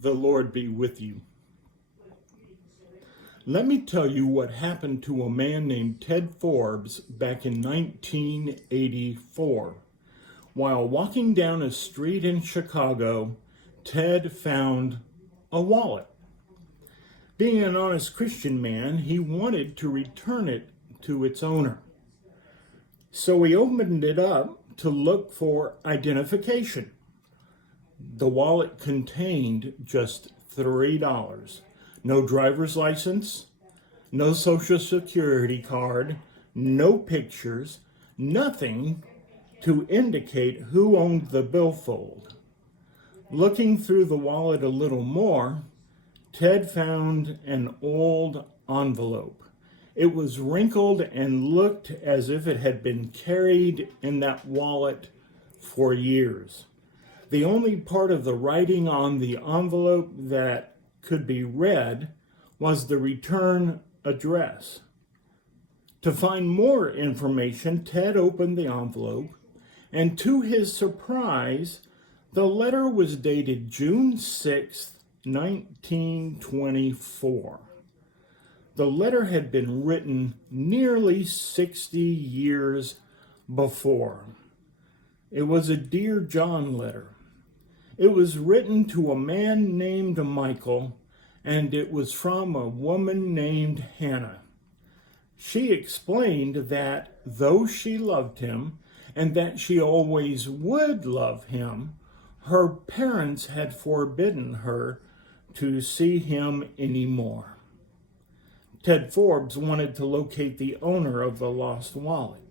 The Lord be with you. Let me tell you what happened to a man named Ted Forbes back in 1984. While walking down a street in Chicago, Ted found a wallet. Being an honest Christian man, he wanted to return it to its owner. So he opened it up to look for identification. The wallet contained just $3. No driver's license, no social security card, no pictures, nothing to indicate who owned the billfold. Looking through the wallet a little more, Ted found an old envelope. It was wrinkled and looked as if it had been carried in that wallet for years. The only part of the writing on the envelope that could be read was the return address. To find more information, Ted opened the envelope, and to his surprise, the letter was dated June 6th, 1924. The letter had been written nearly 60 years before. It was a Dear John letter. It was written to a man named Michael, and it was from a woman named Hannah. She explained that though she loved him and that she always would love him, her parents had forbidden her to see him anymore. Ted Forbes wanted to locate the owner of the lost wallet.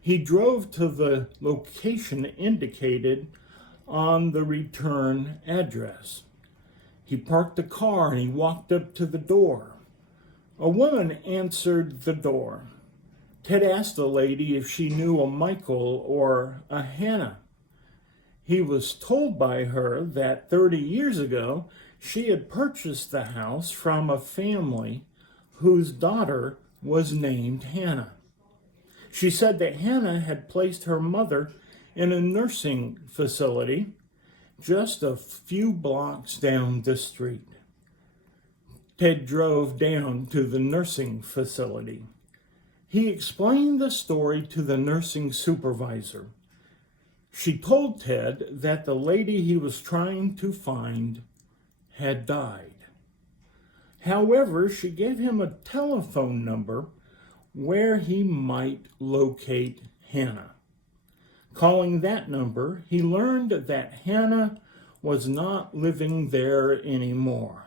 He drove to the location indicated on the return address. He parked the car and he walked up to the door. A woman answered the door. Ted asked the lady if she knew a Michael or a Hannah. He was told by her that 30 years ago she had purchased the house from a family whose daughter was named Hannah. She said that Hannah had placed her mother in a nursing facility just a few blocks down the street. Ted drove down to the nursing facility. He explained the story to the nursing supervisor. She told Ted that the lady he was trying to find had died. However, she gave him a telephone number where he might locate Hannah. Calling that number, he learned that Hannah was not living there anymore.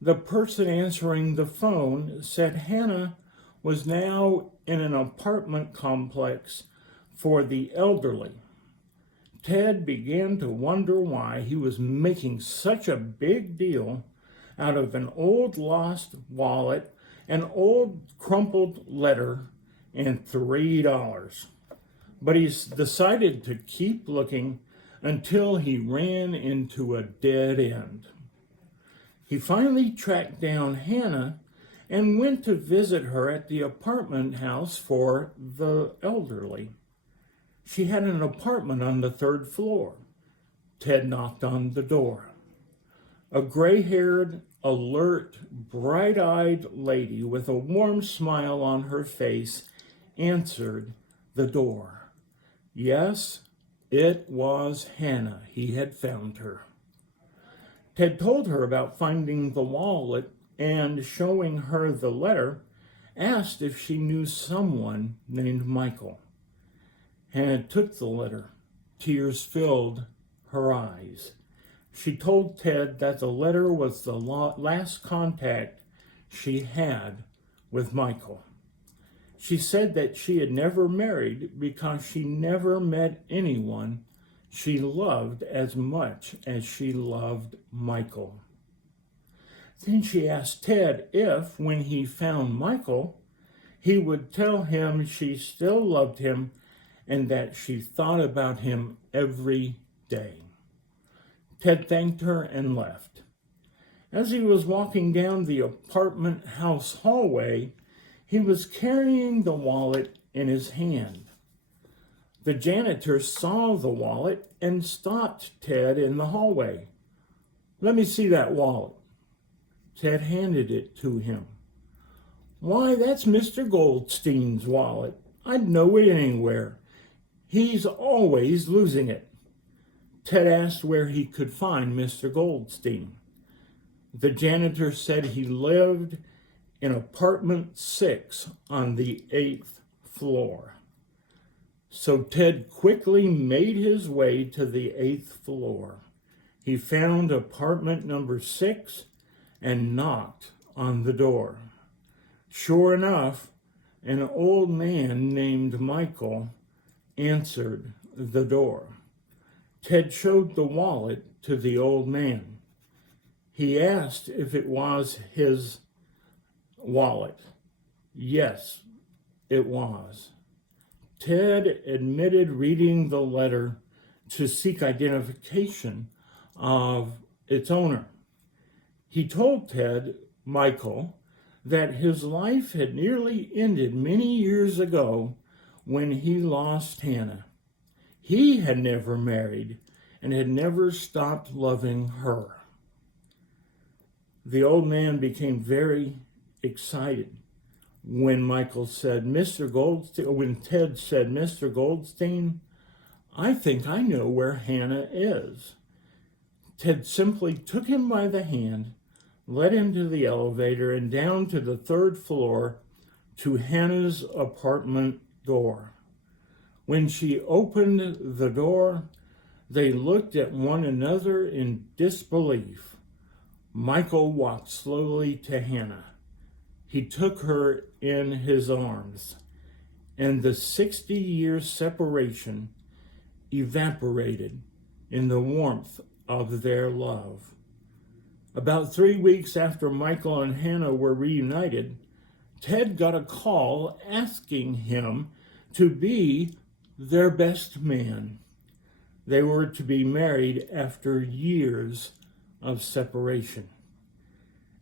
The person answering the phone said Hannah was now in an apartment complex for the elderly. Ted began to wonder why he was making such a big deal out of an old lost wallet, an old crumpled letter, and $3. But he decided to keep looking until he ran into a dead end. He finally tracked down Hannah and went to visit her at the apartment house for the elderly. She had an apartment on the 3rd floor. Ted knocked on the door. A gray-haired, alert, bright-eyed lady with a warm smile on her face answered the door. Yes, it was Hannah. He had found her. Ted told her about finding the wallet and, showing her the letter, asked if she knew someone named Michael. Hannah took the letter. Tears filled her eyes. She told Ted that the letter was the last contact she had with Michael. She said that she had never married because she never met anyone she loved as much as she loved Michael. Then she asked Ted if, when he found Michael, he would tell him she still loved him and that she thought about him every day. Ted thanked her and left. As he was walking down the apartment house hallway, he was carrying the wallet in his hand. The janitor saw the wallet and stopped Ted in the hallway. Let me see that wallet. Ted handed it to him. Why, that's Mr. Goldstein's wallet. I'd know it anywhere. He's always losing it. Ted asked where he could find Mr. Goldstein. The janitor said he lived in apartment 6 on the 8th floor. So Ted quickly made his way to the 8th floor. He found apartment number 6 and knocked on the door. Sure enough, an old man named Michael answered the door. Ted showed the wallet to the old man. He asked if it was his wallet. Yes, it was. Ted admitted reading the letter to seek identification of its owner. He told Michael, that his life had nearly ended many years ago when he lost Hannah. He had never married and had never stopped loving her. The old man became very excited when Ted said, Mr. Goldstein, I think I know where Hannah is. Ted simply took him by the hand, led him to the elevator and down to the 3rd floor to Hannah's apartment door. When she opened the door, they looked at one another in disbelief. Michael walked slowly to Hannah. He took her in his arms, and the 60-year separation evaporated in the warmth of their love. About 3 weeks after Michael and Hannah were reunited, Ted got a call asking him to be their best man. They were to be married after years of separation.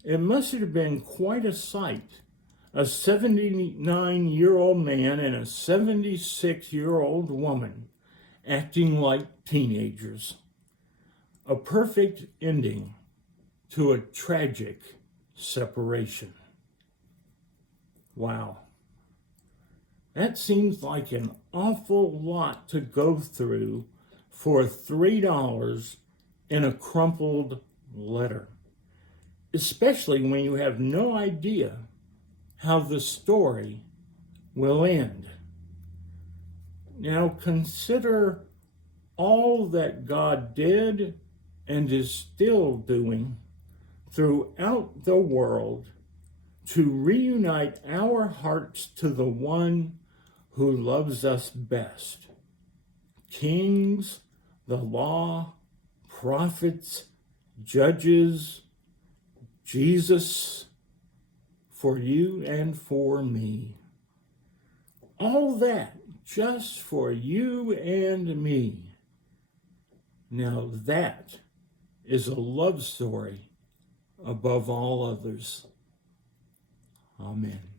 It must have been quite a sight, a 79-year-old man and a 76-year-old woman acting like teenagers. A perfect ending to a tragic separation. Wow. That seems like an awful lot to go through for $3 in a crumpled letter, especially when you have no idea how the story will end. Now consider all that God did and is still doing throughout the world to reunite our hearts to the one who loves us best. Kings, the law, prophets, judges, Jesus, for you and for me. All that just for you and me. Now that is a love story above all others. Amen.